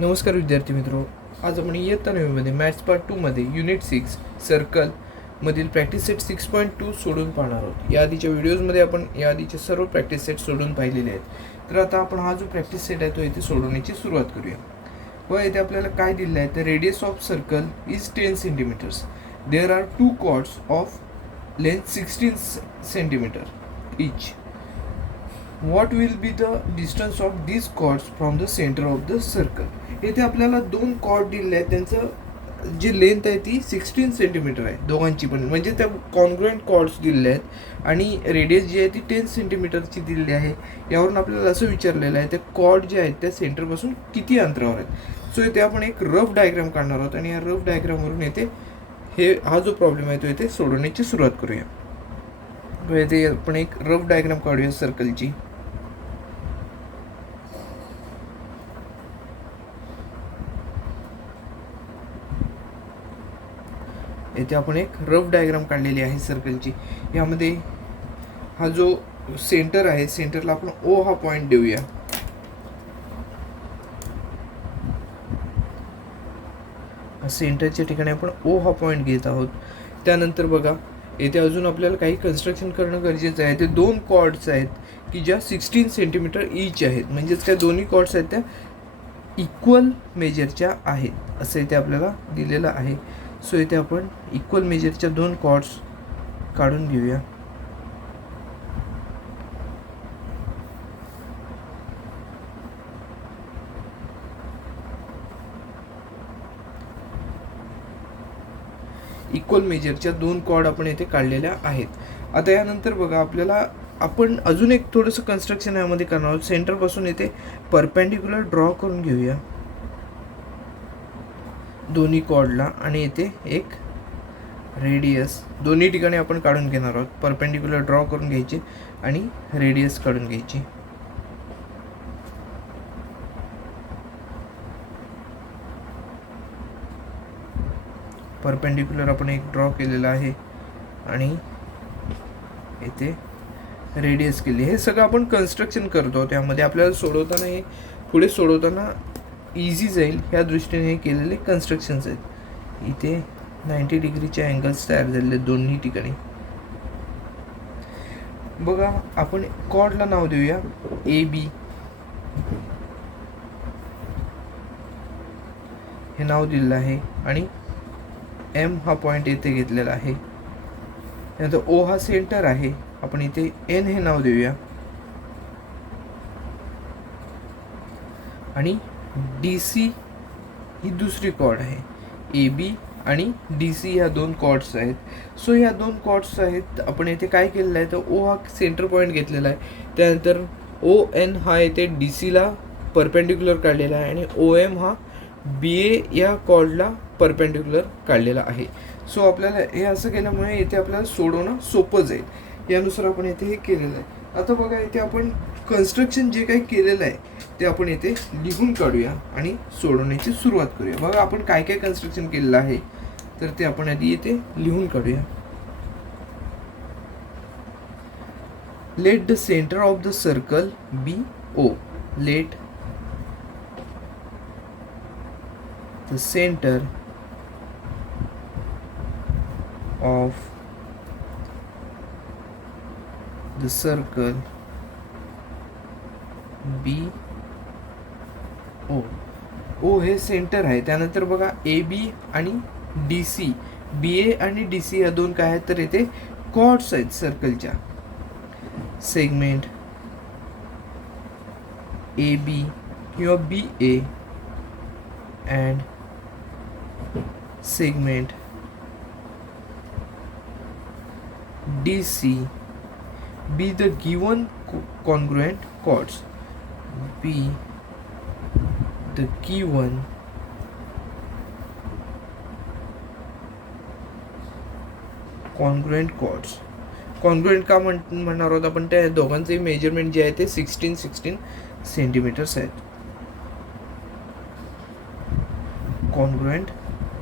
नमस्कार विद्यार्थी मित्रो, आज आपण इयत्ता नववीमध्ये मॅथ्स पार्ट 2मध्ये युनिट 6 सर्कल मधील प्रॅक्टिस सेट 6.2 सोडून पाहणार आहोत. या आधीच्या व्हिडिओजमध्ये आपण या आधीचे सर्व प्रॅक्टिस सेट सोडून पाहिलेले आहेत. तर आता आपण हा जो प्रॅक्टिस सेट आहे तो इथे सोडवण्याची सुरुवात करूया. व इथे आपल्याला काय दिलं आहे तर radius of circle is 10 centimetres. There are 2 chords of length 16 centimetre each. What will be the distance of this chords from the centre of the circle. इथे आपल्याला 2 कॉर्ड दिले आहेत, त्यांचं जी लेंथ आहे ती 16 सेंटीमीटर आहे दोघांची पण, म्हणजे त्या कॉन्ग्रुएंट कॉर्ड्स दिलेले आहेत आणि रेडियस जी आहे ती 10 सेंटीमीटरची दिलेली आहे. यावरून आपल्याला असं विचारलेलं आहे ते कॉर्ड जे आहेत त्या सेंटरपासून किती अंतरावर आहेत. सो इथे आपण एक रफ डायग्राम काढणार आहोत आणि या रफ डायग्रामवरून येथे हा जो प्रॉब्लेम आहे तो इथे सोडवण्याची सुरुवात करूया. इथे आपण एक रफ डायग्राम काढूया सर्कलची. इथे आपण एक रफ डायग्राम काढलेली आहे सर्कलची. यामध्ये हा जो सेंटर आहे, सेंटरला आपण ओ हा पॉइंट देऊया. सेंटरच्या ठिकाणी आपण ओ हा पॉइंट घेत आहोत. त्यानंतर बघा इथे अजून आपल्याला काही कन्स्ट्रक्शन करणं गरजेचं आहे. ते 2 कॉर्ड्स आहेत की ज्या 16 सेंटीमीटर ईच आहेत, म्हणजेच त्या दोन्ही कॉर्ड्स आहेत त्या इक्वल मेजरच्या आहेत असं इथे आपल्याला दिलेलं आहे. सो इथे आपण इक्वल मेजरच्या 2 कॉर्ड्स काढून घेऊया. इक्वल मेजरच्या 2 कॉर्ड आपण इथे काढलेल्या आहेत. आता यानंतर बघा आपल्याला आपण अजून एक थोडंसं कन्स्ट्रक्शन यामध्ये करणार आहोत. सेंटरपासून इथे परपेंडिक्युलर ड्रॉ करून घेऊया दोन्ही कॉर्डला आणि इथे एक रेडियस दोन्ही ठिकाणी आपण काढून घेणार आहोत. परपेंडिक्युलर ड्रॉ करून घ्यायची आणि रेडियस काढून घ्यायची. परपेंडिक्युलर आपण एक ड्रॉ केलेला आहे आणि इथे रेडियस केली. हे सगळं आपण कन्स्ट्रक्शन करतो, त्यामध्ये आपल्याला सोडवताना हे पुढे सोडवताना इझी जाईल ह्या दृष्टीने हे केलेले कन्स्ट्रक्शन्स आहेत. इथे 90 डिग्रीचे अँगल्स तयार झालेले दोन्ही ठिकाणी. बघा आपण कॉर्डला नाव देऊया ए बी. हे नाव दिलेलं आहे आणि एम हा पॉइंट इथे घेतलेला आहे. त्यानंतर ओ हा सेंटर आहे, आपण इथे एन हे नाव देऊया आणि डी सी ही दुसरी कॉर्ड आहे. ए बी आणि डी सी ह्या 2 कॉर्ड्स आहेत. सो ह्या 2 कॉर्ड्स आहेत. आपण इथे काय केलेलं आहे तर ओ हा सेंटर पॉईंट घेतलेला आहे. त्यानंतर ओ एन हा इथे डी सीला परपेंडिक्युलर काढलेला आहे आणि ओ एम हा बी ए या कॉर्डला परपेंडिक्युलर काढलेला आहे. सो आपल्याला हे असं केल्यामुळे इथे आपल्याला सोडवणं सोपं जाईल. यानुसार आपण इथे हे केलेलं आहे. आता बघा इथे आपण कन्स्ट्रक्शन जे काही केलेलं आहे ते आपण इथे लिहून काढूया आणि सोडवण्याची सुरुवात करूया. बघा आपण काय काय कन्स्ट्रक्शन केलेलं आहे तर ते आपण आधी इथे लिहून काढूया. Let the centre of the circle B O. Let the centre of the circle B O. O हे सेंटर आहे. त्यानंतर बघा ए बी आणि डी सी, बी ए आणि डी सी या 2 काय आहेत तर इथे कॉर्ड्स आहेत सर्कलच्या. सेगमेंट ए बी किंवा B A and segment D C be the given congruent chords. Be the given congruent chords. Congruent का म्हणणार आहोत आपण, त्या दोघांचे मेजरमेंट जे आहे ते 16 सेंटीमीटर्स आहेत. कॉन्ग्रुएंट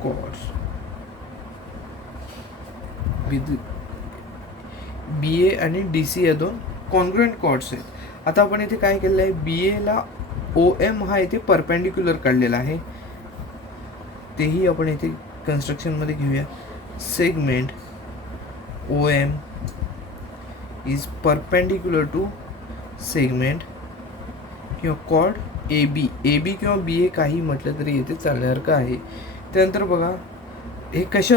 chords with बी ए आणि डी सी या 2 कॉन्ग्रुएंट कॉर्ड्स आहेत. आता आपण इथे काय केलेलं आहे, बी एला OM हा इथे परपेंडिक्युलर काढलेला आहे, तेही आपण इथे कन्स्ट्रक्शनमध्ये घेऊया. Segment OM is perpendicular to segment किंवा कॉर्ड AB किंवा BA काही म्हटलं तरी येथे चालण्यासारखं आहे. त्यानंतर बघा हे कशा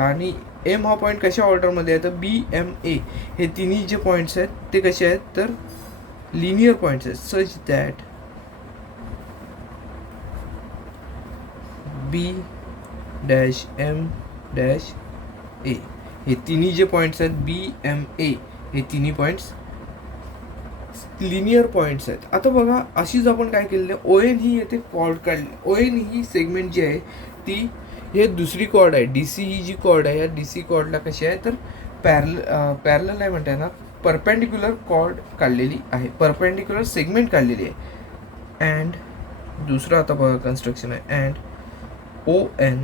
आणि M हा पॉईंट कशा ऑर्डरमध्ये आहे, तर BMA हे तिन्ही जे पॉईंट्स आहेत ते कसे आहेत, तर लिनियर पॉईंट्स आहेत. सच दॅट B-M-A हे तिन्ही जे पॉईंट्स आहेत BMA हे तिन्ही पॉईंट्स लिनियर पॉईंट्स आहेत. आता बघा अशीच आपण काय केलेलं आहे, ON ही येथे कॉर्ड काढली. ON ही सेगमेंट जी आहे ती हे दुसरी कॉर्ड आहे. DC ही जी कॉर्ड आहे या DC कॉर्डला कशी आहे, तर पॅरलल आहे म्हणता येणार, परपेंडिक्युलर कॉर्ड काढलेली आहे, परपेंडिक्युलर सेगमेंट काढलेली आहे. अँड दुसरं आता बघा कन्स्ट्रक्शन आहे, अँड ON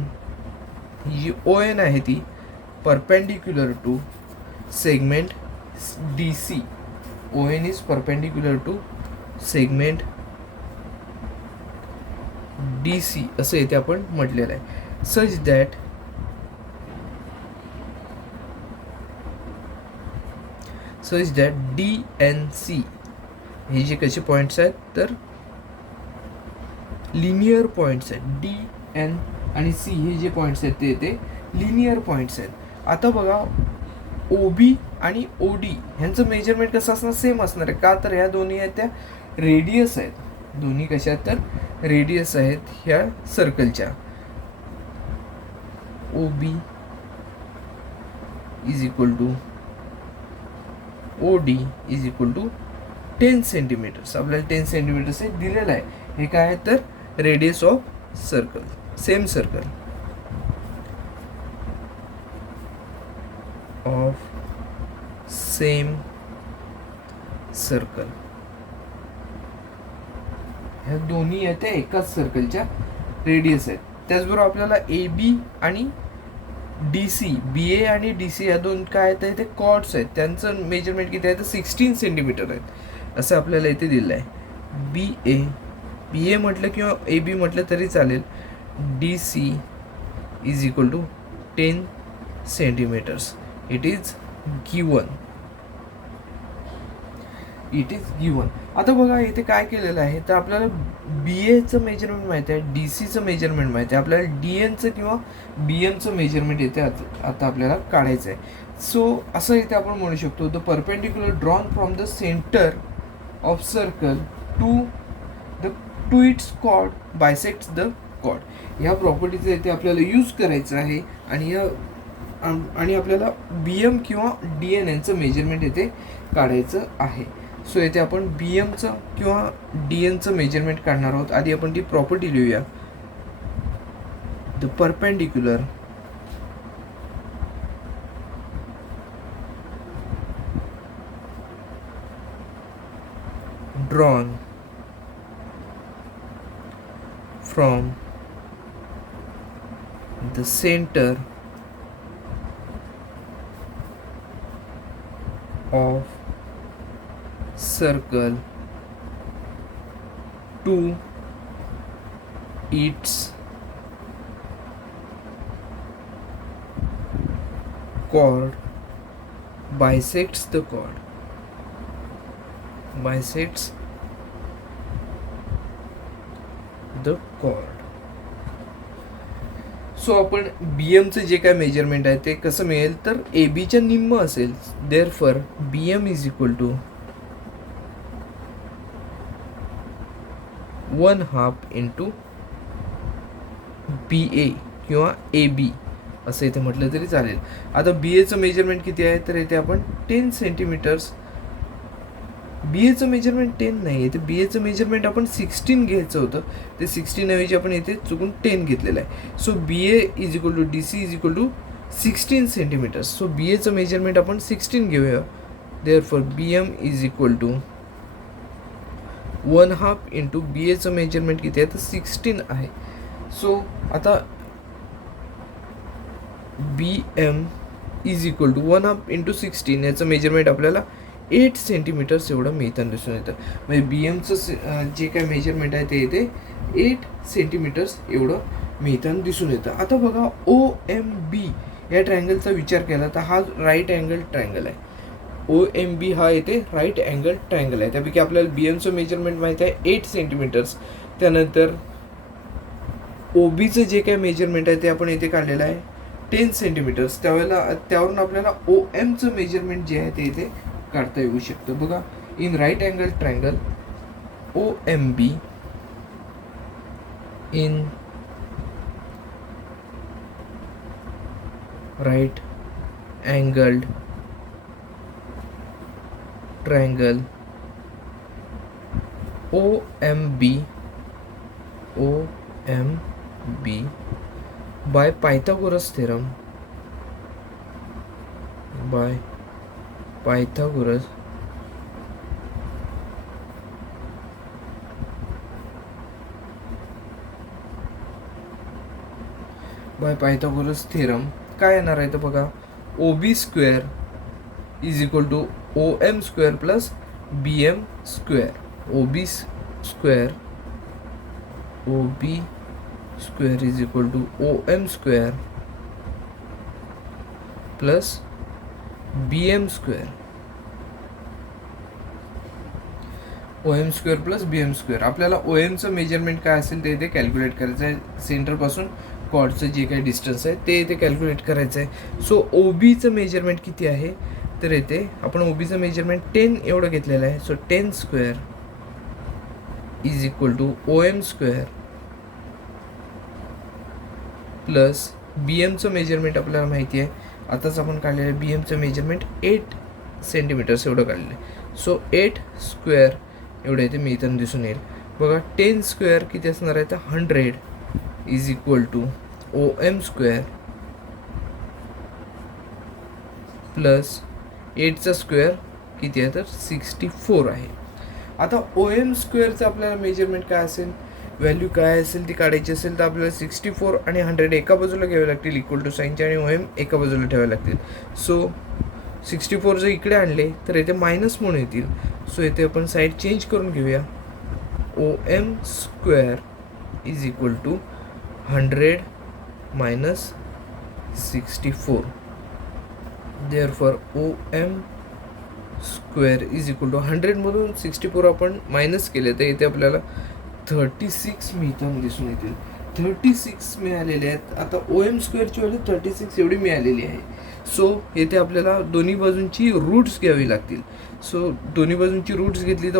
ही जी ON आहे ती perpendicular to segment DC. ON is perpendicular to segment DC असं इथे आपण म्हटलेलं आहे. सच दॅट DNC हे जे कसे पॉईंट्स आहेत, तर लिनियर पॉईंट्स आहेत. DN आणि C हे जे पॉईंट्स आहेत ते इथे लिनियर पॉईंट्स आहेत. आता बघा OB आणि OD ह्यांचं मेजरमेंट कसं असणार, सेम असणार आहे. का तर ह्या दोन्ही आहेत त्या रेडियस आहेत, दोन्ही कशा आहेत तर रेडियस आहेत ह्या सर्कलच्या. OB is equal to OD is equal to 10 centimetres. आपल्याला 10 सेंटीमीटर्स हे दिलेलं आहे. हे काय आहे तर radius of circle, same circle of same circle. ह्या दोन्ही आहेत त्या एकाच सर्कलच्या रेडियस आहेत. त्याचबरोबर आपल्याला AB आणि DC, BA आणि DC या दोन काय आहेत इथे कॉर्ड्स आहेत, त्यांचं मेजरमेंट किती आहे तर 16 सेंटीमीटर आहेत असं आपल्याला इथे दिलं आहे. BA म्हटलं किंवा AB म्हटलं तरी चालेल. DC is equal to 10 centimetres. It is given. आता बघा इथे काय केलेलं आहे, तर आपल्याला BAचं मेजरमेंट माहिती आहे, DCचं मेजरमेंट माहिती आहे, आपल्याला DNचं किंवा BMचं मेजरमेंट इथे आता आपल्याला काढायचं आहे. सो असं इथे आपण म्हणू शकतो, the perpendicular drawn from the centre of circle to its chord bisects the chord. ह्या प्रॉपर्टीचा इथे आपल्याला यूज करायचं आहे आणि आपल्याला BM किंवा DN यांचं मेजरमेंट इथे काढायचं आहे. सो इथे आपण BMचं किंवा DNचं मेजरमेंट काढणार आहोत. आधी आपण ती प्रॉपर्टी लिहूया. The perpendicular drawn from the centre of circle to its chord bisects the chord. Bisects the chord. So आपण BMचं जे काय मेजरमेंट आहे ते कसं मिळेल तर ABच्या निम्म असेल. Therefore BM is equal to 1/2 into BA किंवा AB असं इथे म्हटलं तरी चालेल. आता BAचं मेजरमेंट किती आहे तर इथे आपण 10 सेंटीमीटर्स. BAचं मेजरमेंट 10 नाही आहे, तर BAचं मेजरमेंट आपण 16 घ्यायचं होतं, ते 16 ऐवजी आपण इथे चुकून 10 घेतलेलं आहे. So BA is equal to DC is equal to 16 centimetres. So BAचं मेजरमेंट आपण 16 घेऊया. Therefore BM is equal to 1/2 into BAचं मेजरमेंट किती आहे तर 16 आहे. सो आता BM is equal to 1/2 into 16 याचं मेजरमेंट आपल्याला 8 सेंटीमीटर्स एवढं मिळताना दिसून येतं. म्हणजे बी एमचं जे काय मेजरमेंट आहे ते इथे 8 सेंटीमीटर्स एवढं मिळताना दिसून येतं. आता बघा OMB या ट्रायंगलचा विचार केला तर हा राईट अँगल ट्रायंगल आहे. OMB हा येथे राईट अँगल ट्रायंगल आहे. त्यापैकी आपल्याला BMचं मेजरमेंट माहिती आहे 8 सेंटीमीटर्स. त्यानंतर OBचं जे काय मेजरमेंट आहे ते आपण इथे काढलेलं आहे 10 सेंटीमीटर्स. त्यावरून आपल्याला OMचं मेजरमेंट जे आहे ते इथे काढता येऊ शकतं. बघा in right angle triangle OMB इन right angled triangle OMB by Pythagoras theorem by Pythagoras theorem काय येणार आहे तर बघा OB square is equal to OM square plus BM square. OB square is equal to OM square plus BM square. OM square plus BM square. आपल्याला OMचं measurement काय असेल ते इथे कॅल्क्युलेट करायचं आहे. सेंटरपासून कॉर्डचं जे काही डिस्टन्स आहे ते इथे कॅल्क्युलेट करायचं आहे. सो OBचं मेजरमेंट किती आहे तर इथे आपण OBचं मेजरमेंट 10 एवढं घेतलेलं आहे. So 10 square is equal to OM square plus BMचं मेजरमेंट आपल्याला माहिती आहे आताच आपण काढलेलं आहे. BMचं मेजरमेंट 8 सेंटीमीटर्स एवढं काढलेलं आहे. सो 8 स्क्वेअर एवढं इथे मिळताना दिसून येईल. बघा 10 स्क्वेअर किती असणार आहे तर 100 is equal to OM square plus 8चा स्क्वेअर किती आहे तर 64 आहे. आता OM स्क्वेअरचं आपल्याला मेजरमेंट काय असेल, व्हॅल्यू काय असेल ती काढायची असेल तर आपल्याला 64 आणि 100 एका बाजूला घ्यावे लागतील इक्वल टू साईनचे आणि OM एका बाजूला ठेवावे लागतील. सो 64 जर इकडे आणले तर इथे मायनस म्हणून येतील. सो इथे आपण साईड चेंज करून घेऊया. OM square is equal to 100 minus 64. Therefore OM square is equal to 100 मधून 64 आपण मायनस केले तर इथे आपल्याला 36 मिळताना दिसून येतील. 36 मिळालेले आहेत. आता OM स्क्वेअरची व्हॅल्यू 36 एवढी मिळालेली आहे. सो येथे आपल्याला दोन्ही बाजूंची रूट्स घ्यावी लागतील. सो दोन्ही बाजूंची रूट्स घेतली तर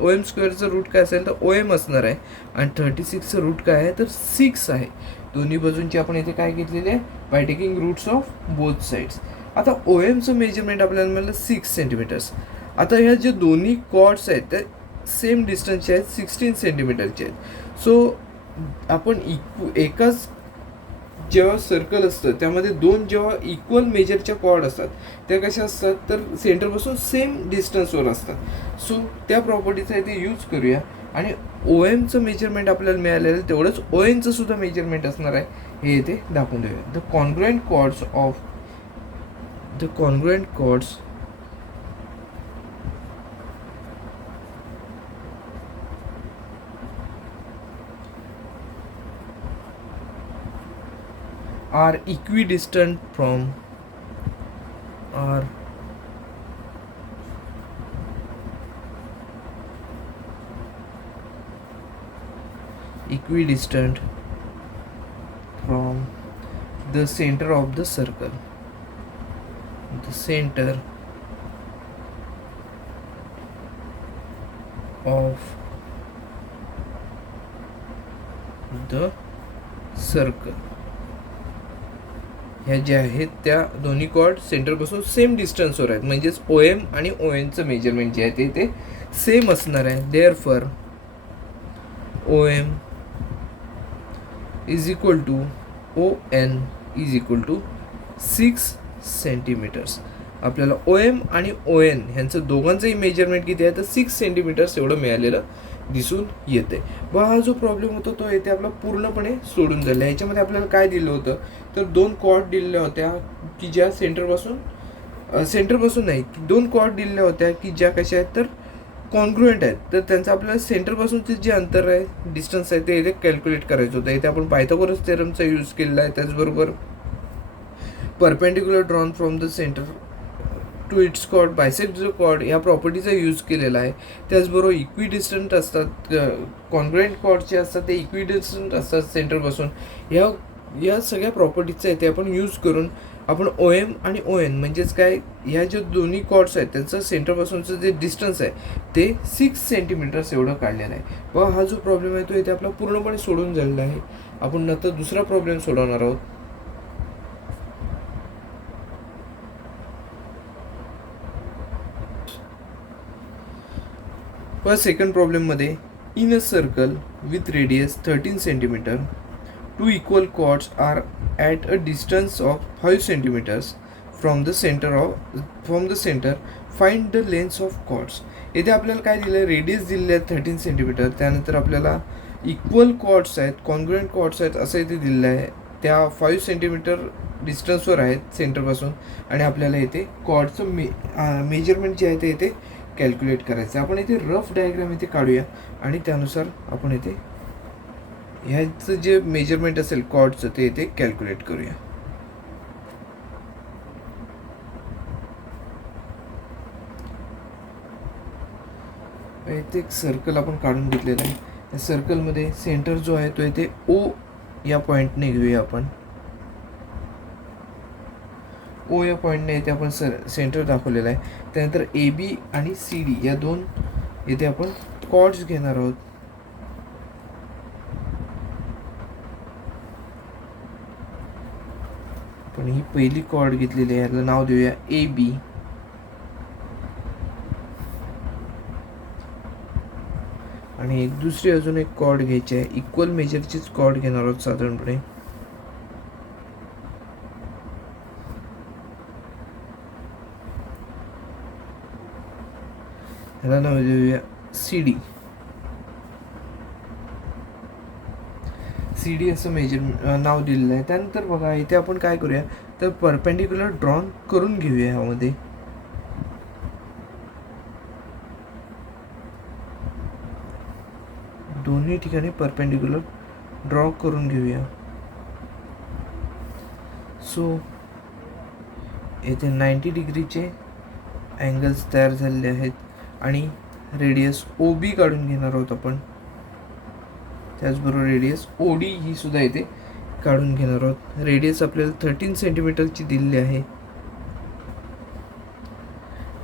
OM स्क्वेअरचं रूट काय असेल तर OM असणार आहे आणि 36चं रूट काय आहे तर 6 आहे. दोन्ही बाजूंची आपण इथे काय घेतलेले आहे by taking roots of both sides. आता OMचं मेजरमेंट आपल्याला मिळालं 6 सेंटीमीटर्स. आता ह्या जे दोन्ही कॉर्ड्स आहेत त्या सेम डिस्टन्सचे आहेत 16 सेंटीमीटरचे आहेत. सो आपण एकाच जेव्हा सर्कल असतं त्यामध्ये दोन जेव्हा इक्वल मेजरच्या कॉर्ड असतात त्या कशा असतात तर सेंटरपासून सेम डिस्टन्सवर असतात. सो त्या प्रॉपर्टीचा इथे यूज करूया आणि OMचं मेजरमेंट आपल्याला मिळालेलं आहे तेवढंच ONचं सुद्धा मेजरमेंट असणार आहे हे इथे दाखवून देऊया. The congruent chords are equidistant from the center of the circle. The center of the circle. ह्या ज्या आहेत त्या दोन्ही कॉर्ड सेंटरपासून सेम डिस्टन्सवर आहेत म्हणजेच OM आणि ONचं मेजरमेंट जे आहे ते सेम असणार आहे. Therefore OM is equal to ON is equal to 6 centimetres. आपल्याला OM आणि ON ह्यांचं दोघांचंही मेजरमेंट किती आहे तर 6 सेंटीमीटर्स एवढं मिळालेलं दिसून येते. हा जो प्रॉब्लेम होतो तो येथे आपला पूर्णपणे सोडून झाला. ह्याच्यामध्ये आपल्याला काय दिलं होतं तर दोन कॉर्ड दिलेल्या होत्या की ज्या सेंटरपासून सेंटरपासून नाही, 2 कॉर्ड दिलेल्या होत्या की ज्या कशा आहेत तर कॉन्ग्रुएंट आहेत. तर त्यांचं आपल्याला सेंटरपासूनचे जे अंतर आहे, डिस्टन्स आहे, ते इथे कॅल्क्युलेट करायचं होतं. इथे आपण पायथागोरस थेरमचा यूज केलेला आहे. त्याचबरोबर perpendicular drawn from the centre to its chord, bisect the chord या प्रॉपर्टीचा यूज केलेला आहे. त्याचबरोबर इक्विडिस्टंट असतात, कॉन्ग्रुएंट कॉर्डचे असतात ते इक्विडिस्टंट असतात सेंटरपासून. या सगळ्या प्रॉपर्टीजचा इथे आपण यूज करून आपण OM आणि ON म्हणजेच काय, ह्या ज्या दोन्ही कॉर्ड्स आहेत त्यांचं सेंटरपासूनचं जे डिस्टन्स आहे ते 6 सेंटीमीटर्स एवढं काढलेलं आहे. व हा जो प्रॉब्लेम आहे तो इथे आपला पूर्णपणे सोडून झालेला आहे. आपण नंतर दुसरा प्रॉब्लेम सोडवणार आहोत. सेकंड प्रॉब्लेममध्ये in a circle with radius 13 centimetre, 2 equal chords are at a distance of 5 centimeters from the center. Find the lengths of chords. इथे आपल्याला काय दिलं आहे, रेडियस दिलेले आहेत 13 सेंटीमीटर. त्यानंतर आपल्याला इक्वल कॉर्ड्स आहेत, कॉन्ग्रुएंट कॉर्ड्स आहेत असं इथे दिलेलं आहे. त्या 5 सेंटीमीटर डिस्टन्सवर आहेत सेंटरपासून. आणि आपल्याला इथे कॉर्डचं मेजरमेंट जे आहे ते इथे कॅल्क्युलेट करायचं. आपण इथे रफ डायग्राम इथे काढूया आणि त्यानुसार आपण इथे ह्याचं जे मेजरमेंट असेल कॉर्डचं ते इथे कॅल्क्युलेट करूया. इथे एक सर्कल आपण काढून घेतलेला आहे. या सर्कलमध्ये सेंटर जो आहे तो इथे O या पॉईंटने घेऊया आपण. O या पॉईंटने इथे आपण सेंटर दाखवलेला आहे. त्यानंतर AB आणि CD या दोन इथे आपण कॉर्ड्स घेणार आहोत. पण ही पहिली कॉर्ड घेतलेली आहे, याला नाव देऊया AB. आणि एक दुसरी अजून एक कॉर्ड घ्यायची आहे, इक्वल मेजरचीच कॉर्ड घेणार आहोत साधारणपणे. याला नाव देऊया CD. CD असं नाव दिलेलं आहे. त्यानंतर बघा इथे आपण काय करूया तर परपेंडिक्युलर ड्रॉन करून घेऊया. ह्यामध्ये दोन्ही ठिकाणी परपेंडिक्युलर ड्रॉ करून घेऊया. सो इथे 90 डिग्रीचे अँगल्स तयार झालेले आहेत आणि रेडियस OB काढून घेणार आहोत आपण. त्याचबरोबर रेडियस OD ही सुद्धा इथे काढून घेणार आहोत. रेडियस आपल्याला 13 सेंटीमीटरची दिलेली आहे.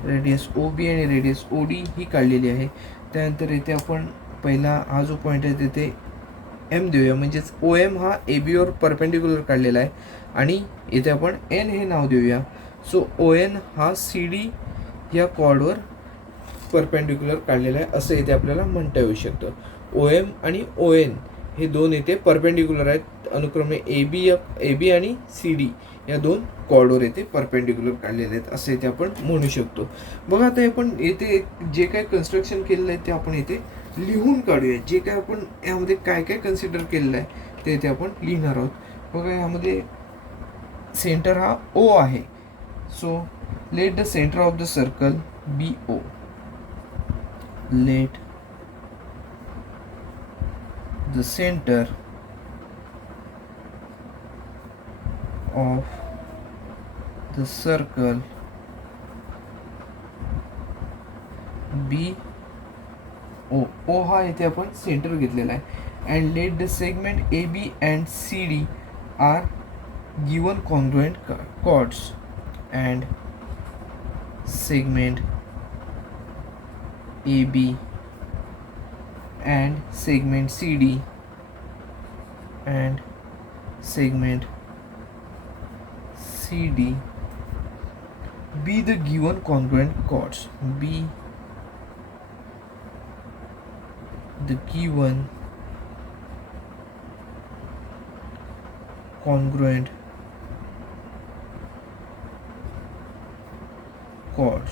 रेडियस OB आणि रेडियस OD ही काढलेली आहे. त्यानंतर इथे आपण पहिला हा जो पॉईंट आहे तिथे M देऊया, म्हणजेच OM हा AB वर परपेंडिक्युलर काढलेला आहे. आणि इथे आपण N हे नाव देऊया. सो ON हा CD या कॉर्डवर परपेंडिक्युलर काढलेला आहे असं इथे आपल्याला म्हणता येऊ शकतं. OM आणि ON हे दोन इथे परपेंडिक्युलर आहेत, अनुक्रमे AB आणि CD या दोन कॉर्डवर इथे परपेंडिक्युलर काढलेले आहेत असं इथे आपण म्हणू शकतो. बघा आता आपण इथे जे काय कन्स्ट्रक्शन केलेलं आहे ते आपण इथे लिहून काढूया. जे काय आपण यामध्ये काय काय कन्सिडर केलेलं आहे ते इथे आपण लिहिणार आहोत. बघा यामध्ये सेंटर हा O आहे. So let the centre of the circle be O. Let the center of the circle be O हा इथे आपण सेंटर घेतलेला आहे. and let the segment AB and CD are given congruent chords and segment AB and segment CD and segment CD be the given congruent chords. Be the given congruent chords.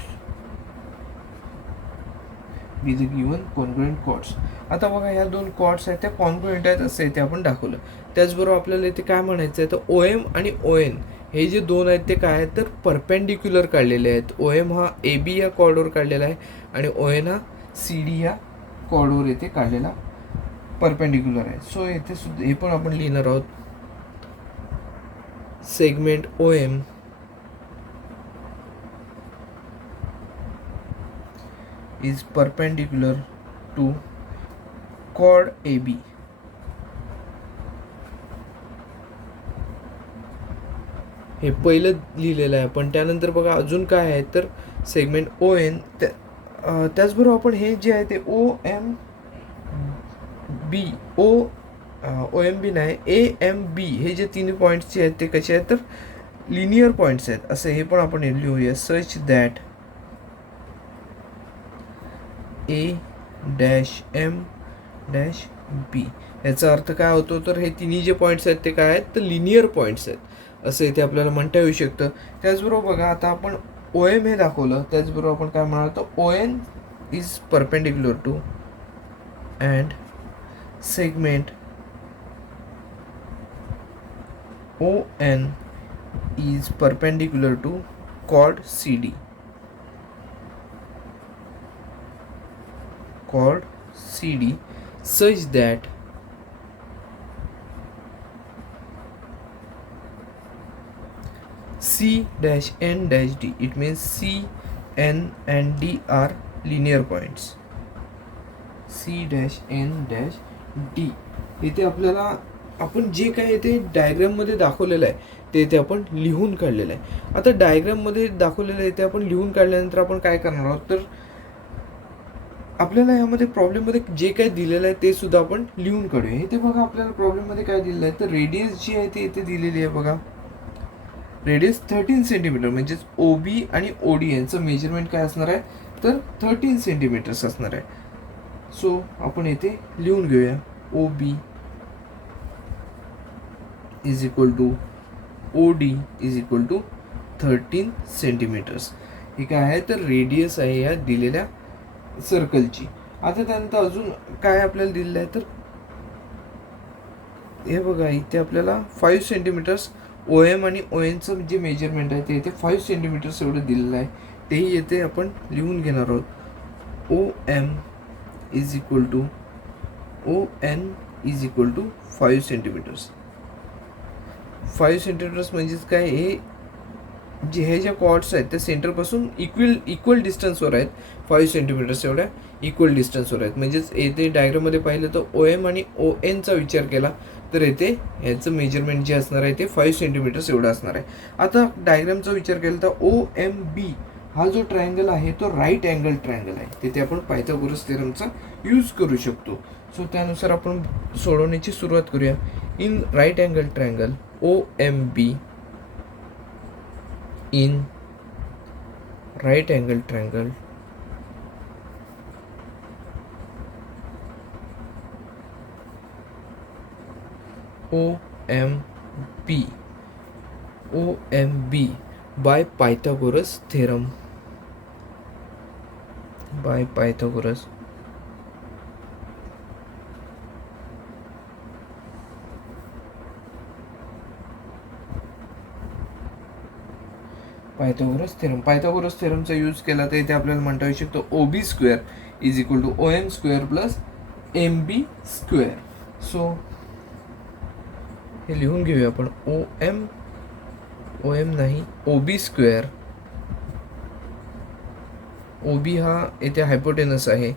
Be the given congruent chords. आता बघा ह्या दोन chords आहेत त्या congruent आहेत असं इथे आपण दाखवलं. त्याचबरोबर आपल्याला इथे काय म्हणायचं आहे तर OM आणि ON हे जे दोन आहेत ते काय आहेत तर परपेंडिक्युलर काढलेले आहेत. ओ एम हा ए बी या कॉर्डवर काढलेला आहे आणि ओ एन हा सी डी या कॉर्डवर येथे काढलेला परपेंडिक्युलर आहे. सो येथे सुद्धा हे पण आपण लिहिणार आहोत. Segment O M is perpendicular to chord A B. हे पहिलं लिहिलेलं आहे. पण त्यानंतर बघा अजून काय आहे तर सेगमेंट ओ एन त्याचबरोबर आपण हे जे आहे ते ओ एम बी ओ एम बी नाही ए एम बी हे जे तिन्ही पॉईंट्स जे आहेत ते कसे आहेत तर लिनियर पॉईंट्स आहेत असं हे पण आपण लिहूया. Such that A dash M dash B याचा अर्थ काय होतो तर हे तिन्ही जे पॉईंट्स आहेत ते काय आहेत तर लिनियर पॉईंट्स आहेत असं इथे आपल्याला म्हणता येऊ शकतं. त्याचबरोबर बघा आता आपण ओ एम हे दाखवलं. त्याचबरोबर आपण काय म्हणाल तर O N is perpendicular to and segment O N is perpendicular to chord CD. Chord CD such that C dash N dash D. It means C, N and D are linear points. C dash N dash D. इथे आपल्याला आपण जे काय ते डायग्राममध्ये दाखवलेलं आहे ते इथे आपण लिहून काढलेलं आहे. आता डायग्राममध्ये दाखवलेलं आहे ते आपण लिहून काढल्यानंतर आपण काय करणार आहोत तर आपल्याला यामध्ये प्रॉब्लेममध्ये जे काय दिलेलं आहे ते सुद्धा आपण लिहून काढूया. इथे बघा आपल्याला प्रॉब्लेममध्ये काय दिलेलं आहे तर रेडियस जी आहे ती इथे दिलेली आहे. बघा रेडियस 13 सेंटीमीटर म्हणजेच ओ बी आणि ओ डी यांचं मेजरमेंट काय असणार आहे तर 13 सेंटीमीटर्स असणार आहे. सो आपण इथे लिहून घेऊया O B is equal to O D is equal to 13 centimetres. ही काय आहे तर रेडियस आहे या दिलेल्या सर्कलची. आता त्यानंतर अजून काय आपल्याला दिलेलं आहे तर हे बघा इथे आपल्याला 5 सेंटीमीटर्स ओ एम आणि ओ एनचं जे मेजरमेंट आहे ते इथे 5 सेंटीमीटर्स एवढं दिलेलं आहे. तेही येथे आपण लिहून घेणार आहोत. O M is equal to O N is equal to 5 centimetres. 5 centimetres म्हणजेच काय हे जे हे ज्या कॉर्ड्स आहेत त्या सेंटरपासून इक्वल डिस्टन्सवर आहेत. 5 सेंटीमीटर्स एवढ्या इक्वल डिस्टन्सवर आहेत. म्हणजेच येथे डायग्राममध्ये पाहिलं तर ओ एम आणि ओ एनचा विचार केला तर येथे ह्याचं मेजरमेंट जे असणार आहे ते 5 सेंटीमीटर्स एवढं असणार आहे. आता डायग्रामचा विचार केला तर ओ एम बी हा जो ट्रायंगल आहे तो राईट अँगल ट्रायंगल आहे. तिथे आपण पायथागोरस थेरमचा यूज करू शकतो. सो त्यानुसार आपण सोडवण्याची सुरुवात करूया. In right angle triangle O M B in right angle triangle OMB by Pythagoras theorem. By Pythagoras Pythagoras थेरमचा यूज केला तर इथे आपल्याला म्हणता येऊ शकतो O B square is equal to O M square plus M B square. So हे लिहून घेऊया आपण ओ एम नाही ओ बी स्क्वेअर. ओ बी हा येथे हायपोटेनस आहे.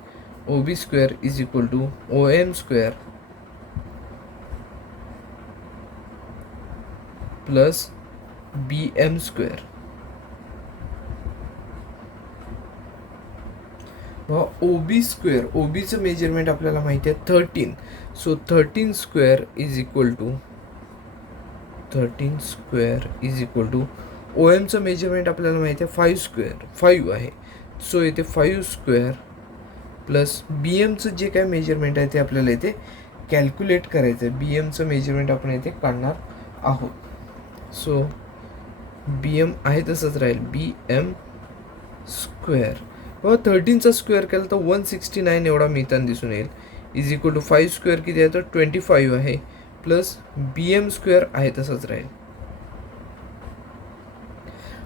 O B square is equal to O M square plus B M square. O B square O बीचं measurement आपल्याला माहिती आहे 13. So 13 square is equal to O एमचं मेजरमेंट आपल्याला माहिती आहे 5 आहे. सो इथे 5 स्क्वेअर प्लस बी एमचं जे काय मेजरमेंट आहे ते आपल्याला इथे कॅल्क्युलेट करायचं आहे. बी एमचं मेजरमेंट आपण इथे काढणार आहोत. सो बी एम आहे तसंच राहील बी एम स्क्वेअर. 13चा स्क्वेअर केला तर 169 एवढा मिळताना दिसून येईल. इज इक्वल टू 5 स्क्वेअर किती आहे तर 25 आहे प्लस बी एम स्क्वेअर आहे तसंच राहील.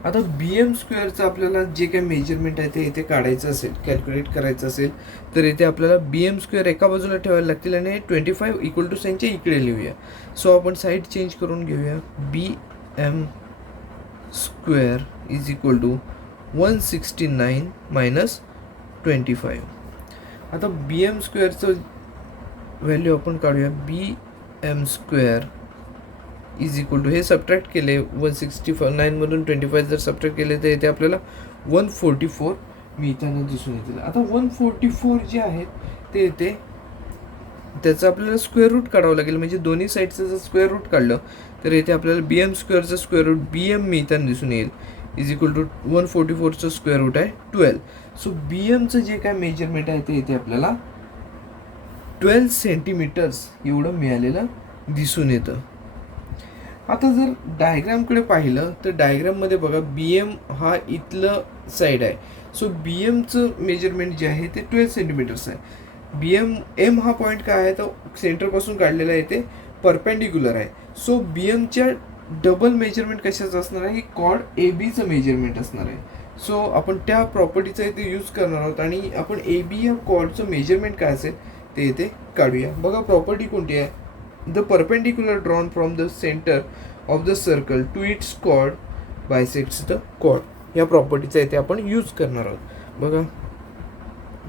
आता बी एम स्क्वेअरचं आपल्याला जे काही मेजरमेंट आहे ते इथे काढायचं असेल, कॅल्क्युलेट करायचं असेल, तर इथे आपल्याला बी एम स्क्वेअर एका बाजूला ठेवायला लागतील आणि 25 इक्वल टू साईनच्या इकडे लिहूया. सो आपण साईड चेंज करून घेऊया. B M square is equal to 169 minus 25. आता बी एम स्क्वेअरचं व्हॅल्यू आपण काढूया. B M square is equal to, हे सबट्रॅक्ट केले 169मधून 25 जर सबट्रॅक्ट केले तर इथे आपल्याला 144 मिळताना दिसून येतील. आता 144 जे आहेत ते इथे त्याचं आपल्याला स्क्वेअर रूट काढावं लागेल. म्हणजे दोन्ही साईडचं जर स्क्वेअर रूट काढलं तर इथे आपल्याला बी एम स्क्वेअरचं स्क्वेअर रूट बी एम मिळताना दिसून येईल. इज इक्वल टू 144चं स्क्वेअर रूट आहे 12. सो बी एमचं जे काय मेजरमेंट आहे ते इथे आपल्याला 12 सेंटीमीटर्स एवढं मिळालेलं दिसून येतं. आता जर डायग्रामकडे पाहिलं तर डायग्राममध्ये बघा बी एम हा इथलं साईड आहे. सो बी एमचं मेजरमेंट जे आहे ते 12 सेंटीमीटर्स आहे. बी एम हा पॉईंट काय आहे तर सेंटरपासून काढलेला आहे ते परपेंडिक्युलर आहे. सो बी एमच्या डबल मेजरमेंट कशाचं असणार आहे, कॉर्ड ए बीचं मेजरमेंट असणार आहे. सो आपण त्या प्रॉपर्टीचा इथे यूज करणार आहोत आणि आपण ए बी या कॉर्डचं मेजरमेंट काय असेल ते इथे काढूया. बघा प्रॉपर्टी कोणती आहे, the perpendicular drawn from the center of the circle to its chord bisects the chord. या प्रॉपर्टीचा इथे आपण यूज करणार आहोत. बघा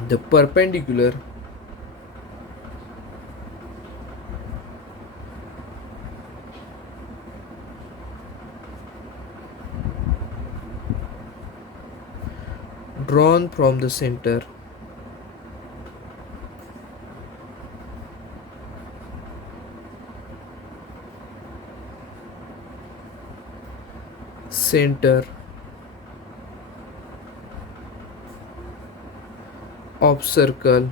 the perpendicular drawn from the center of circle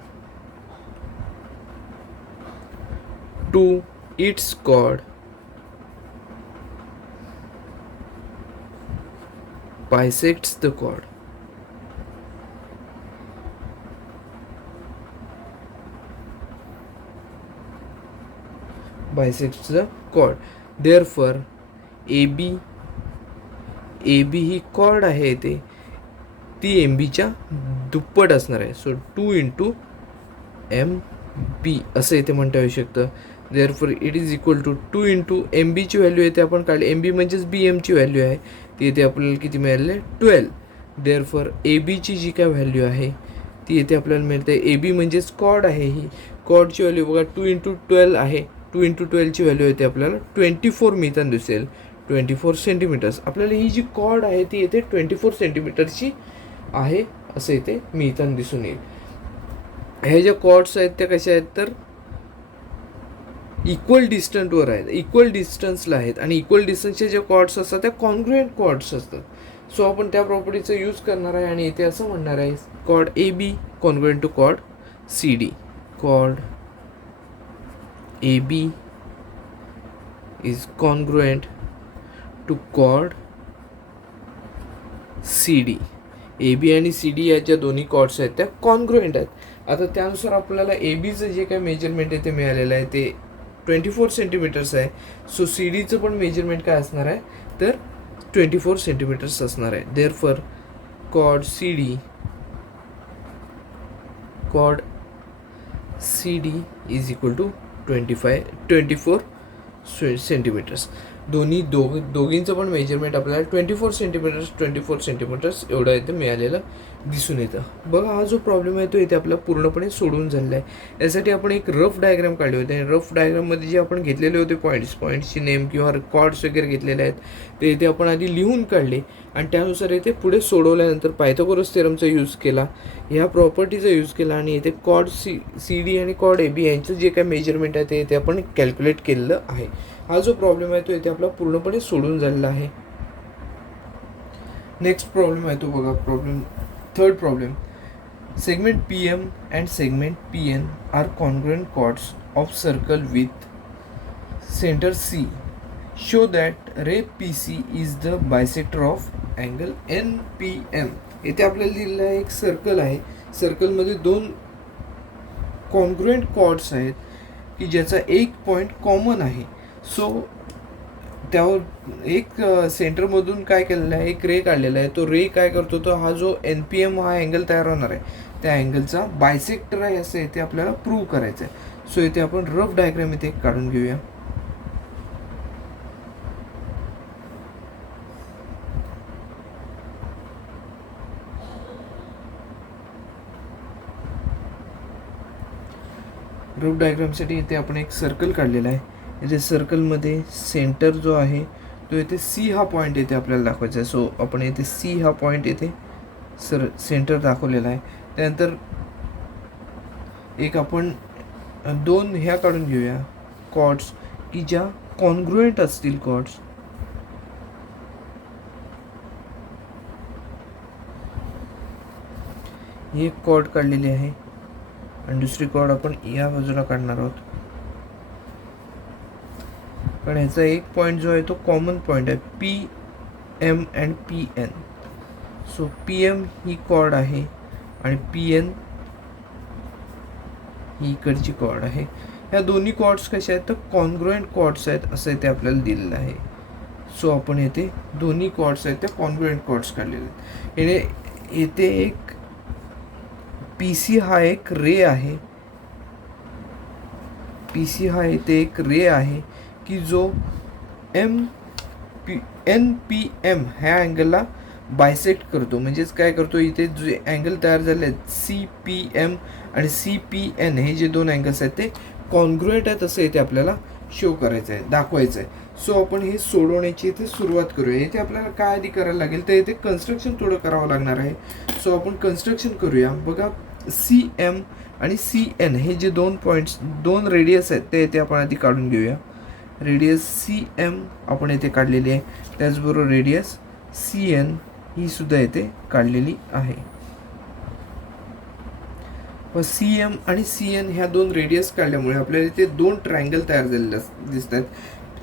to its chord bisects the chord. Bisects the chord. Therefore AB ही chord आहे इथे ती एम बीच्या दुप्पट असणार आहे. सो 2 इंटू एम बी असं इथे म्हणता येऊ शकतं. Therefore it is equal to 2 into M बीची व्हॅल्यू येते आपण काढली, एम बी म्हणजेच बी एमची व्हॅल्यू आहे ती इथे आपल्याला किती मिळाली 12. देअरफॉर ए बीची जी काय व्हॅल्यू आहे ती इथे आपल्याला मिळते. ए बी म्हणजेच कॉर्ड आहे, ही कॉर्डची व्हॅल्यू बघा 2 इंटू 12 आहे. 2 इंटू 12ची व्हॅल्यू येते आपल्याला 24 मिळताना दिसेल, 24 सेंटीमीटर्स. आपल्याला ही जी कॉर्ड आहे ती इथे 24 सेंटीमीटरची आहे असं इथे मिळताना दिसून येईल. ह्या ज्या कॉर्ड्स आहेत त्या कशा आहेत तर इक्वल डिस्टन्सवर आहेत, इक्वल डिस्टन्सला आहेत आणि इक्वल डिस्टन्सच्या ज्या कॉर्ड्स असतात त्या कॉन्ग्रुएंट कॉर्ड्स असतात. सो आपण त्या प्रॉपर्टीचा यूज करणार आहे आणि इथे असं म्हणणार आहे chord A B congruent to chord C D. Chord A B is congruent to chord C D. A B आणि सी डी या ज्या दोन्ही कॉर्ड्स आहेत त्या कॉन्ग्रुएंट आहेत. आता त्यानुसार आपल्याला ए बीचं जे काय मेजरमेंट आहे ते मिळालेलं आहे ते 24 सेंटीमीटर्स आहे. सो सी डीचं पण मेजरमेंट काय असणार आहे तर 24 सेंटीमीटर्स असणार आहे. Therefore chord C D is equal to 24 centimetres. दोघींचं पण मेजरमेंट आपल्याला 24 सेंटीमीटर्स एवढं इथे मिळालेलं दिसून येतं. बघा हा जो प्रॉब्लेम आहे तो इथे आपला पूर्णपणे सोडून झालेला आहे. यासाठी आपण एक रफ डायग्राम काढले होते आणि रफ डायग्राममध्ये जे आपण घेतलेले होते पॉईंट्सची नेम किंवा कॉर्ड्स वगैरे घेतलेले आहेत ते इथे आपण आधी लिहून काढले आणि त्यानुसार इथे पुढे सोडवल्यानंतर पायथागोरस थेरमचा यूज केला, ह्या प्रॉपर्टीचा यूज केला आणि इथे कॉर्ड सी डी आणि कॉर्ड ए बी यांचं जे काय मेजरमेंट आहे ते इथे आपण कॅल्क्युलेट केलेलं आहे. हा जो प्रॉब्लेम आहे तो इथे आपला पूर्णपणे सोडून झालेला आहे. नेक्स्ट प्रॉब्लेम आहे तो बघा, third problem. Segment P M and segment P N are congruent chords of circle with centre C. Show that ray P C is the bisector of angle N P M. इथे आपल्याला दिलेलं आहे एक circle आहे, सर्कलमध्ये दोन congruent chords आहेत की ज्याचा एक पॉईंट कॉमन आहे. सो त्यावर एक सेंटरमधून काय केलेलं आहे, एक रे काढलेला आहे. तो रे काय करतो, तो हा जो NPM हा अँगल तयार होणार आहे त्या अँगलचा बायसेक्टर आहे असं इथे आपल्याला प्रूव्ह करायचं आहे. सो इथे आपण रफ डायग्राम इथे काढून घेऊया. रफ डायग्रामसाठी इथे आपण एक सर्कल काढलेला आहे. इथे सर्कलमध्ये सेंटर जो आहे तो इथे C हा पॉईंट इथे आपल्याला दाखवायचा आहे. सो आपण इथे C हा पॉईंट इथे सेंटर दाखवलेला आहे. त्यानंतर एक आपण दोन ह्या काढून घेऊया कॉर्ड्स की ज्या कॉन्ग्रुएंट असतील कॉर्ड्स. ही एक कॉर्ड काढलेली आहे आणि दुसरी कॉर्ड आपण या बाजूला काढणार आहोत. पण ह्याचा एक पॉईंट जो आहे तो कॉमन पॉईंट आहे, PM and PN. So PM ही कॉर्ड आहे आणि PN ही इकडची कॉर्ड आहे. ह्या दोन्ही कॉर्ड्स कशा आहेत तर कॉन्ग्रुएंट कॉर्ड्स आहेत असं इथे आपल्याला दिलेलं आहे. सो आपण येथे दोन्ही कॉर्ड्स आहेत त्या कॉन्ग्रुएंट कॉर्ड्स काढलेले आहेत. येथे एक PC हा एक रे आहे. PC हा येथे एक रे आहे की जो NPM ह्या अँगलला बायसेक्ट करतो. म्हणजेच काय करतो, इथे जे अँगल तयार झाले आहेत CPM आणि CPN हे जे दोन अँगल्स आहेत ते कॉन्ग्रुएंट आहेत असं इथे आपल्याला शो करायचं आहे, दाखवायचं आहे. सो आपण हे सोडवण्याची इथे सुरुवात करूया. इथे आपल्याला काय आधी करायला लागेल तर इथे कन्स्ट्रक्शन थोडं करावं लागणार आहे. सो आपण कन्स्ट्रक्शन करूया. बघा CM आणि CN हे जे दोन पॉईंट्स, दोन रेडियस आहेत ते इथे आपण आधी काढून घेऊया. रेडियस CM आपण येथे काढलेली आहे. त्याचबरोबर रेडियस CN ही सुद्धा येथे काढलेली आहे. व CM आणि CN ह्या दोन रेडियस काढल्यामुळे आपल्याला इथे दोन ट्रायंगल तयार झालेले दिसतात.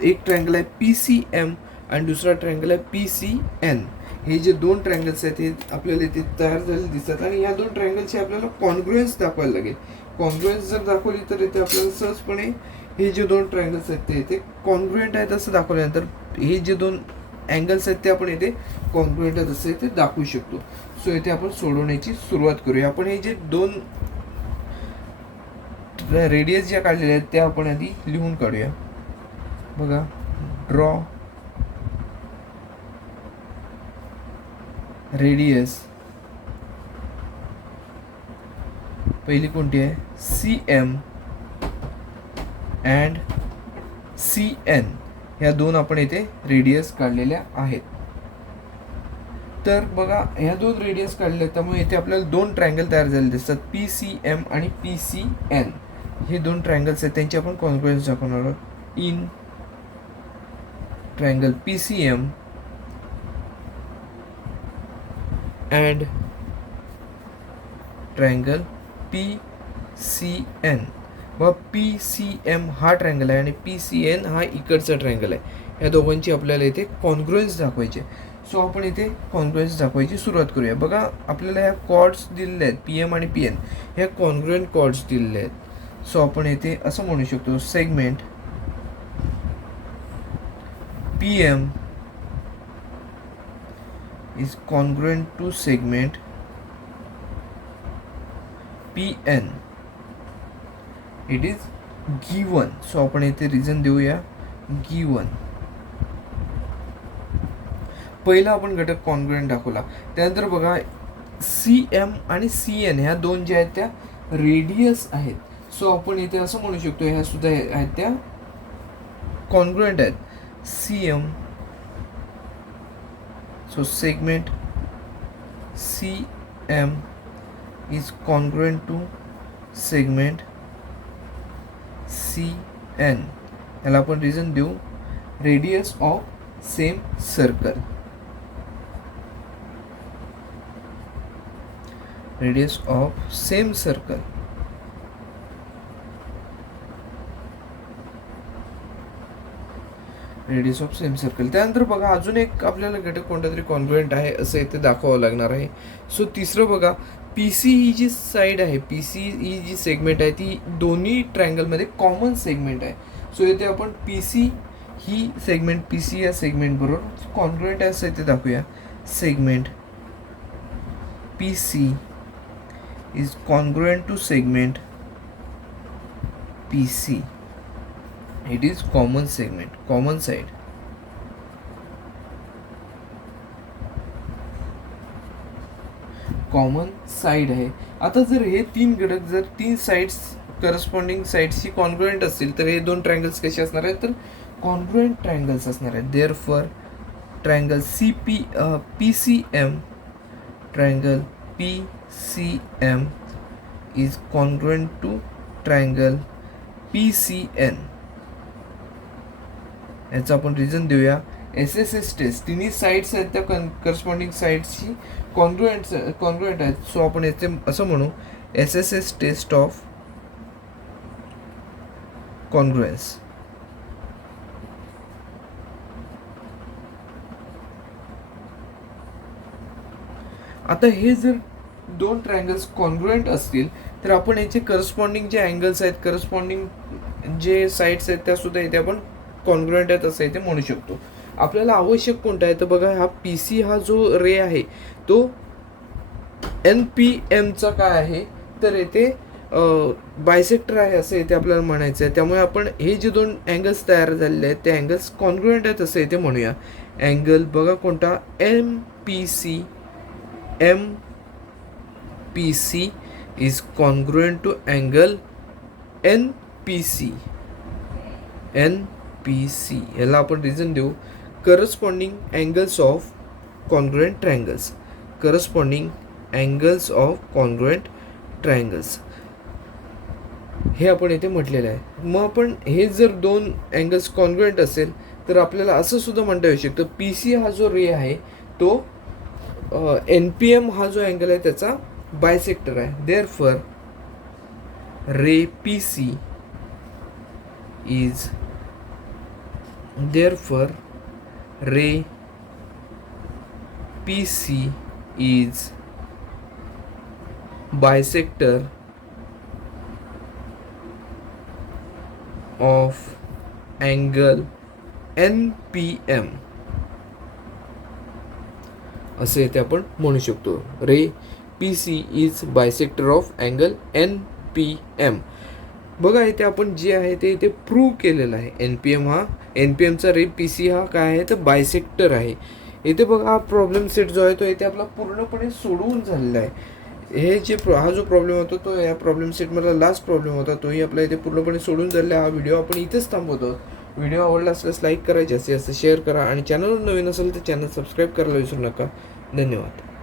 एक ट्रायंगल आहे PCM आणि दुसरा ट्रायंगल आहे PCN. हे जे दोन ट्रायंगल्स आहेत हे आपल्याला इथे तयार झालेले दिसतात आणि या दोन ट्रायंगलची आपल्याला कॉन्ग्रुएन्स दाखवायला लागेल. कॉन्ग्रुएन्स जर दाखवली तर इथे आपल्याला सहजपणे हे जे दोन ट्रायंगल्स आहेत ते इथे कॉन्ग्रुएंट आहेत असं दाखवल्यानंतर हे जे दोन अँगल्स आहेत ते आपण इथे कॉन्ग्रुएंट आहेत असं इथे दाखवू शकतो. सो इथे आपण सोडवण्याची सुरुवात करूया. आपण हे जे दोन रेडियस ज्या काढलेल्या आहेत त्या आपण आधी लिहून काढूया. बघा, ड्रॉ रेडियस पहिली कोणती आहे, CM अँड CN ह्या दोन आपण इथे रेडियस काढलेल्या आहेत. तर बघा ह्या दोन रेडियस काढले त्यामुळे इथे आपल्याला दोन ट्रायंगल तयार झालेले दिसतात, PCM आणि PCN. हे दोन ट्रायंगल्स आहेत त्यांची आपण कॉन्ग्रुएन्स दाखवणार आहोत. In triangle PCM and triangle PCN. व PCM हा ट्रायंगल आहे आणि PCN हा इकडचा ट्रायंगल आहे. या दोघांची आपल्याला इथे कॉन्ग्रुएन्स दाखवायची आहे. सो आपण इथे कॉन्ग्रुएन्स दाखवायची सुरुवात करूया. बघा आपल्याला ह्या कॉर्ड्स दिलेल्या आहेत PM आणि PN ह्या कॉन्ग्रुएंट कॉर्ड्स दिलेल्या आहेत. सो आपण इथे असं म्हणू शकतो, segment PM is congruent to segment PN. It is given. So आपण इथे रिझन देऊया, given. पहिला आपण घटक कॉन्ग्रुएंट दाखवला. त्यानंतर बघा CM आणि CN ह्या दोन ज्या आहेत त्या रेडियस आहेत. सो आपण इथे असं म्हणू शकतो ह्या सुद्धा आहेत त्या कॉन्ग्रुएंट आहेत. CM, so segment CM is congruent to segment CN. याला आपण रिझन देऊ, radius of same circle. Radius of same circle. Radius of same circle. त्यानंतर बघा अजून एक आपल्याला घटक कोणता तरी कॉन्ग्रुएंट आहे असं इथे दाखवावं लागणार आहे. सो तिसरं बघा, PC ही जी साईड आहे, PC ही जी सेगमेंट आहे ती दोन्ही ट्रायंगलमध्ये कॉमन सेगमेंट आहे. सो इथे आपण PC ही सेगमेंट पी सी या सेगमेंट बरोबर कॉन्ग्रुएंट आहे असं इथे दाखवूया. Segment P C is congruent to segment P C. It is common segment, common side. Common side आहे. आता जर हे तीन घटक जर तीन साइड्स करस्पॉन्डिंग साइड्सची कॉन्ग्रुएंट असतील तर हे दोन ट्रायंगल्स कसे असणार आहेत तर कॉन्ग्रुएंट ट्रायंगल्स असणार आहेत. Therefore triangle P C M, triangle P C M is congruent to triangle P C N. याचं आपण रिझन देऊया. SSS टेस्ट तिन्ही साइड्स आहेत त्या करस्पॉन्डिंग साइड्सची कॉन्ग्रुएंट आहेत. सो आपण याचे असं म्हणू SSS टेस्ट ऑफ कॉन्ग्रुएन्स. आता हे जर दोन ट्रायंगल्स कॉन्ग्रुएंट असतील तर आपण याचे करस्पॉन्डिंग जे अँगल्स आहेत, करस्पॉन्डिंग जे साइड्स आहेत त्या सुद्धा इथे आपण कॉन्ग्रुएंट आहेत असं इथे म्हणू शकतो. आपल्याला आवश्यक कोणता आहे तर बघा हा पी सी हा जो रे आहे तो NPMचा काय आहे तर येथे बायसेक्टर आहे असं इथे आपल्याला म्हणायचं आहे. त्यामुळे आपण हे जे दोन अँगल्स तयार झालेले आहेत ते अँगल्स कॉन्ग्रुएंट आहेत असं इथे म्हणूया. अँगल बघा कोणता MPC is congruent to angle NPC. याला आपण रिझन देऊ corresponding angles of congruent triangles. Corresponding angles of congruent triangles हे आपण इथे म्हटलेलं आहे. मग आपण हे जर दोन अँगल्स कॉन्ग्रुएंट असेल तर आपल्याला असं सुद्धा म्हणता येऊ शकतं पी सी हा जो रे आहे तो NPM हा जो अँगल आहे त्याचा बायसेक्टर आहे. Therefore ray P C is bisector of angle NPM असं इथे आपण म्हणू शकतो. Ray P C is bisector of angle NPM. बघा इथे आपण जे आहे ते इथे प्रूव्ह केलेलं आहे. NPMचा रे पी सी हा काय आहे तर बायसेक्टर आहे. इथे बघा हा प्रॉब्लेम सेट जो आहे तो इथे आपला पूर्णपणे सोडवून झालेला आहे. हे जे हा जो प्रॉब्लेम होता तो या प्रॉब्लेम सेटमधला लास्ट प्रॉब्लेम होता तोही आपला इथे पूर्णपणे सोडून झालेला. हा व्हिडिओ आपण इथेच थांबवतो. व्हिडिओ आवडला असल्यास लाईक करा, जास्तीत जास्त शेअर करा आणि चॅनलवर नवीन असेल तर चॅनल सबस्क्राईब करायला विसरू नका. धन्यवाद.